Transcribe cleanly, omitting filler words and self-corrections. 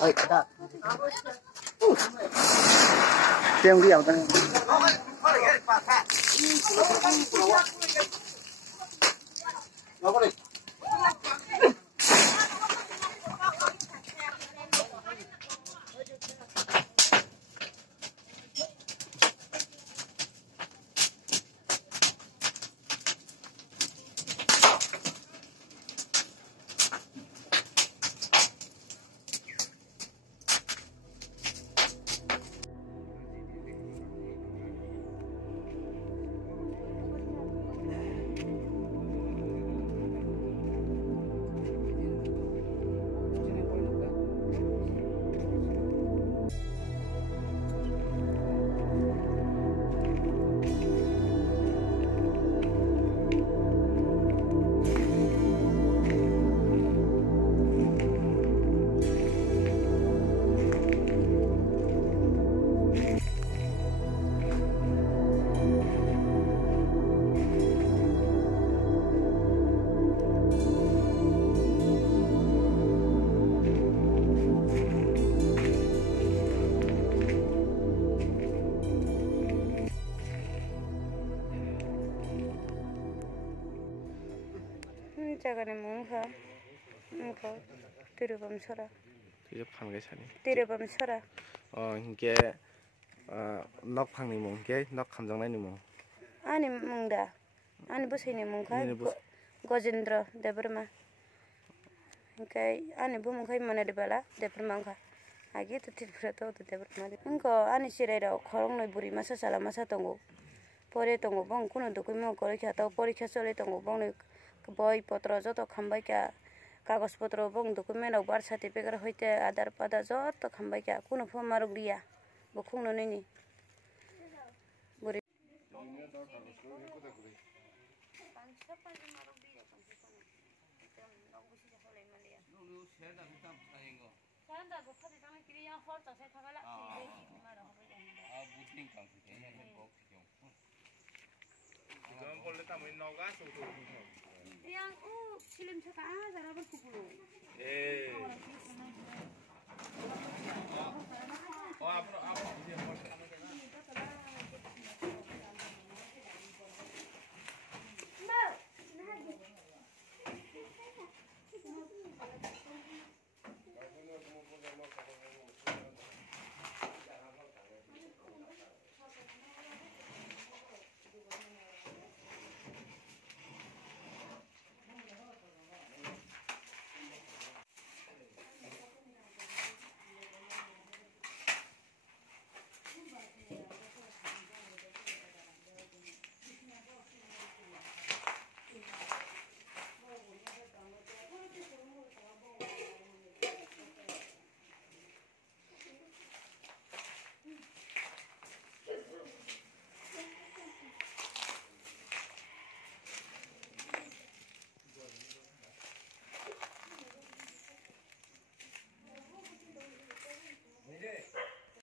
ơi ta tiếng đi ao ta 자간에 뭔가 들어밤 서라. 들어밤 게 사니. 들어밤 서라. 이게 넉 방니 몽게 넉 감정나니 몽. 아니 몽다. 아니 보세요 몽가. 고진드로 데브르마. 그러니까 아니 보면 거의 만나리 발라 데브르마가. 아기 또 티프라도 데브르마. 그러니까 아니 시래라 거롱노 부리 마사 살아 마사 동고. পরে তঙ্গ বং কোনো ডকুমেন্ট করে খেতাও পরীক্ষা চলে তঙ্গ বং বইপত্র যত খামবাইকা কাগজপত্র বং ডকুমেন্টও বার্থ সার্টিফিকেট হইতে আধার পাদা যত খামবাইকা কোনো ফর্ম আর গিয়া বখুংনো নইনি Jangan boleh tamuin nogas untuk yang film sekarang cara berkumpul. Oh, apa